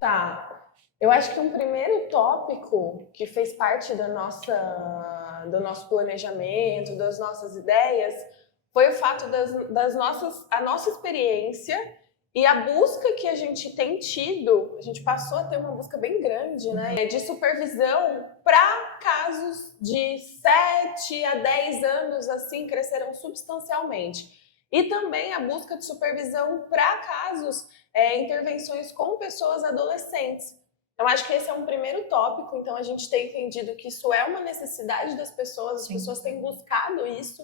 Tá. Eu acho que um primeiro tópico que fez parte do nosso planejamento, das nossas ideias, foi o fato a nossa experiência e a busca que a gente tem tido. A gente passou a ter uma busca bem grande, né, de supervisão para casos de 7 a 10 anos, assim, cresceram substancialmente. E também a busca de supervisão para casos, intervenções com pessoas adolescentes. Eu acho que esse é um primeiro tópico, então a gente tem entendido que isso é uma necessidade das pessoas, as pessoas têm buscado isso,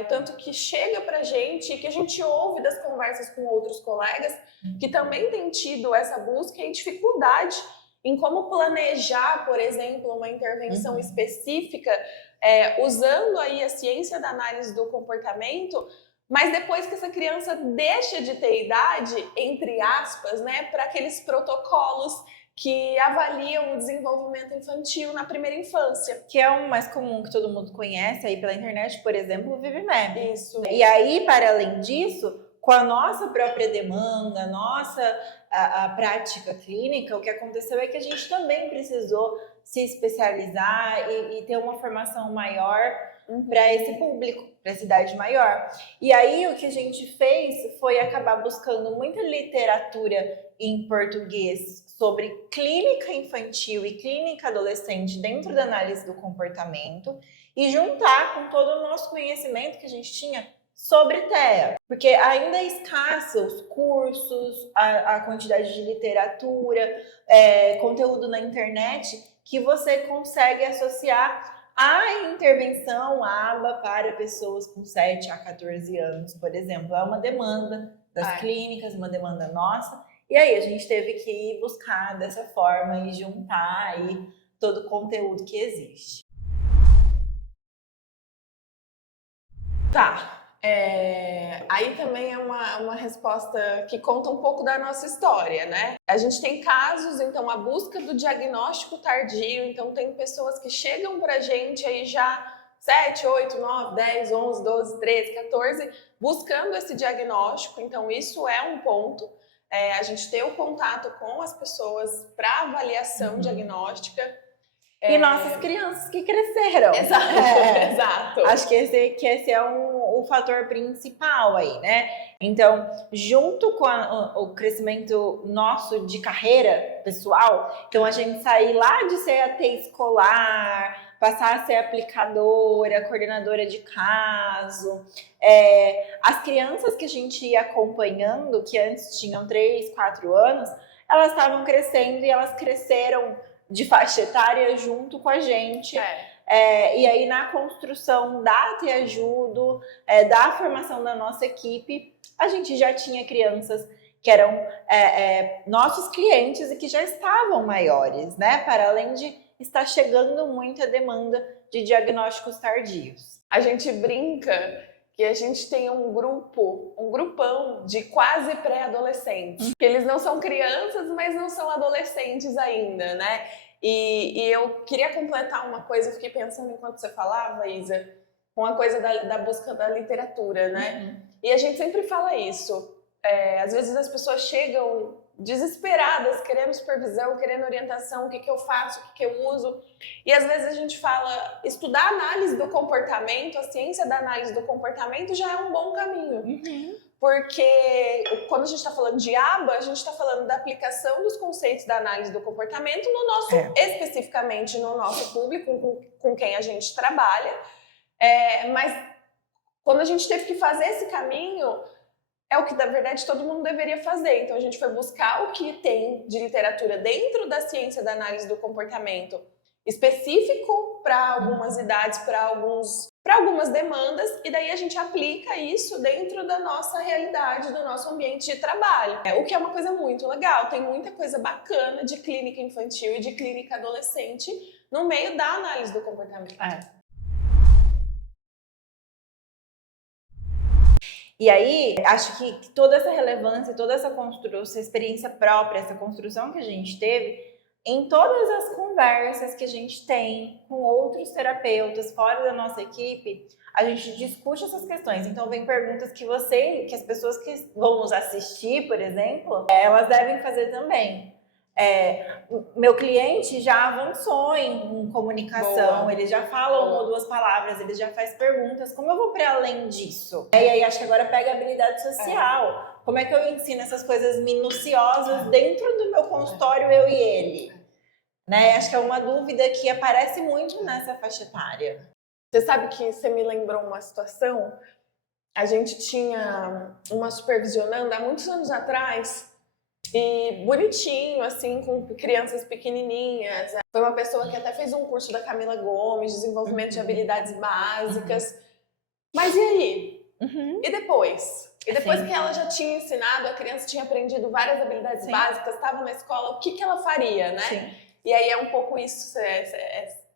o tanto que chega pra gente e que a gente ouve das conversas com outros colegas que também têm tido essa busca e dificuldade em como planejar, por exemplo, uma intervenção específica, usando aí a ciência da análise do comportamento, mas depois que essa criança deixa de ter idade, entre aspas, né, para aqueles protocolos que avaliam o desenvolvimento infantil na primeira infância. Que é o mais comum, que todo mundo conhece aí pela internet, por exemplo, o ViveMap. Isso. E aí, para além disso, com a nossa própria demanda, a prática clínica, o que aconteceu é que a gente também precisou se especializar e ter uma formação maior para esse público, para essa idade maior. E aí, o que a gente fez foi acabar buscando muita literatura em português sobre clínica infantil e clínica adolescente dentro da análise do comportamento e juntar com todo o nosso conhecimento que a gente tinha sobre TEA, porque ainda é escasso os cursos, a quantidade de literatura, conteúdo na internet que você consegue associar a intervenção ABA para pessoas com 7 a 14 anos, por exemplo. É uma demanda das clínicas, uma demanda nossa. E aí a gente teve que ir buscar dessa forma e juntar aí todo o conteúdo que existe. Tá. Aí também é uma resposta que conta um pouco da nossa história, né? A gente tem casos, então, a busca do diagnóstico tardio, então tem pessoas que chegam pra gente aí já 7, 8, 9, 10, 11, 12, 13, 14, buscando esse diagnóstico, então isso é um ponto. A gente ter o contato com as pessoas para avaliação diagnóstica. E nossas crianças que cresceram. Exato. Acho que esse é o fator principal aí, né? Então, junto com o crescimento nosso de carreira pessoal, então a gente sair lá de ser AT escolar, passar a ser aplicadora, coordenadora de caso. As crianças que a gente ia acompanhando, que antes tinham 3, 4 anos, elas estavam crescendo e elas cresceram de faixa etária junto com a gente. E aí na construção da Te Ajudo, da formação da nossa equipe, a gente já tinha crianças que eram nossos clientes e que já estavam maiores, né? Para além de estar chegando muita demanda de diagnósticos tardios. A gente brinca que a gente tem um grupão de quase pré-adolescentes. Que eles não são crianças, mas não são adolescentes ainda, né? E eu queria completar uma coisa, eu fiquei pensando enquanto você falava, Isa, com a coisa da busca da literatura, né? E a gente sempre fala isso. Às vezes as pessoas chegam desesperadas, querendo supervisão, querendo orientação, o que eu faço, o que eu uso. E às vezes a gente fala, estudar a análise do comportamento, a ciência da análise do comportamento já é um bom caminho. Porque quando a gente está falando de ABA, a gente está falando da aplicação dos conceitos da análise do comportamento no nosso, especificamente no nosso público, com quem a gente trabalha. Mas quando a gente teve que fazer esse caminho, é o que, na verdade, todo mundo deveria fazer. Então, a gente foi buscar o que tem de literatura dentro da ciência da análise do comportamento específico para algumas idades, para algumas demandas, e daí a gente aplica isso dentro da nossa realidade, do nosso ambiente de trabalho. O que é uma coisa muito legal. Tem muita coisa bacana de clínica infantil e de clínica adolescente no meio da análise do comportamento. E aí, acho que toda essa relevância, toda essa experiência própria, essa construção que a gente teve, em todas as conversas que a gente tem com outros terapeutas fora da nossa equipe, a gente discute essas questões. Então, vem perguntas que as pessoas que vão nos assistir, por exemplo, elas devem fazer também. Meu cliente já avançou em comunicação, Boa. ele já fala uma ou duas palavras, ele já faz perguntas. Como eu vou para além disso? E aí acho que agora pega a habilidade social. Como é que eu ensino essas coisas minuciosas dentro do meu consultório, eu e ele? Né? Acho que é uma dúvida que aparece muito nessa faixa etária. Você sabe que você me lembrou uma situação? A gente tinha uma supervisionanda há muitos anos atrás e bonitinho, assim, com crianças pequenininhas. Foi uma pessoa que até fez um curso da Camila Gomes, desenvolvimento de habilidades básicas. Mas e aí? E depois? E depois que ela já tinha ensinado, a criança tinha aprendido várias habilidades básicas, estava na escola, o que ela faria, né? Sim. E aí é um pouco isso,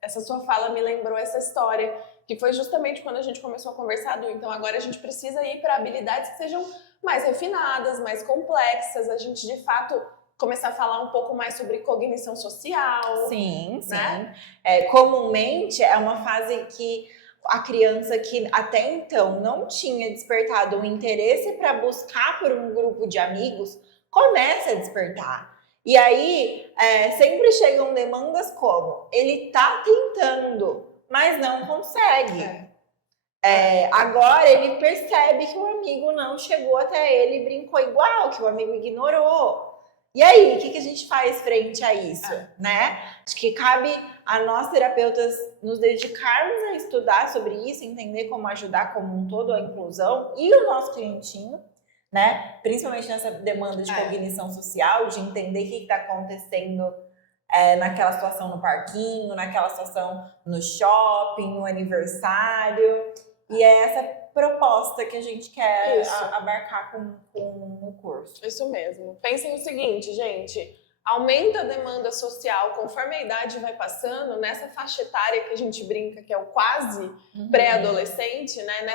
essa sua fala me lembrou essa história, que foi justamente quando a gente começou a conversar então agora a gente precisa ir para habilidades que sejam mais refinadas, mais complexas, a gente de fato começar a falar um pouco mais sobre cognição social. Sim, né? Comumente é uma fase que a criança que até então não tinha despertado o interesse para buscar por um grupo de amigos, começa a despertar. E aí, sempre chegam demandas como, ele tá tentando, mas não consegue. Agora ele percebe que o amigo não chegou até ele e brincou igual, que o amigo ignorou. E aí, o que a gente faz frente a isso, né? Acho que cabe a nós terapeutas nos dedicarmos a estudar sobre isso, entender como ajudar como um todo a inclusão e o nosso clientinho, né? Principalmente nessa demanda de cognição social, de entender o que está acontecendo naquela situação no parquinho, naquela situação no shopping, no aniversário. E é essa proposta que a gente quer abarcar com o curso. Isso mesmo. Pensem o seguinte, gente. Aumenta a demanda social conforme a idade vai passando, nessa faixa etária que a gente brinca, que é o quase pré-adolescente, né?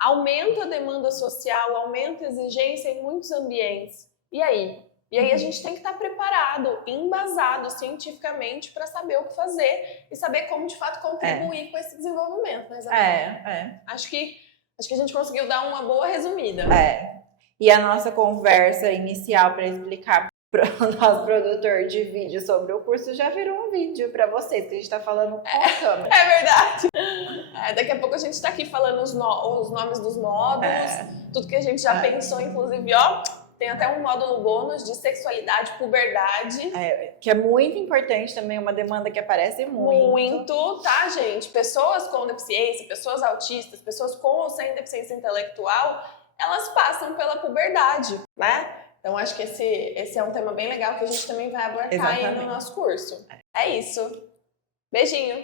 Aumenta a demanda social, aumenta a exigência em muitos ambientes. E aí? E aí a gente tem que estar preparado, embasado cientificamente para saber o que fazer e saber como de fato contribuir com esse desenvolvimento, né, Isabel? Acho que a gente conseguiu dar uma boa resumida. E a nossa conversa inicial para explicar para o nosso produtor de vídeo sobre o curso já virou um vídeo para vocês, que a gente está falando com a câmera. É verdade. Daqui a pouco a gente está aqui falando os nomes dos módulos, tudo que a gente já pensou, inclusive, tem até um módulo bônus de sexualidade, puberdade. Que é muito importante também, uma demanda que aparece muito. Muito, tá, gente? Pessoas com deficiência, pessoas autistas, pessoas com ou sem deficiência intelectual, elas passam pela puberdade, né? Então, acho que esse é um tema bem legal que a gente também vai abarcar aí no nosso curso. É isso. Beijinho!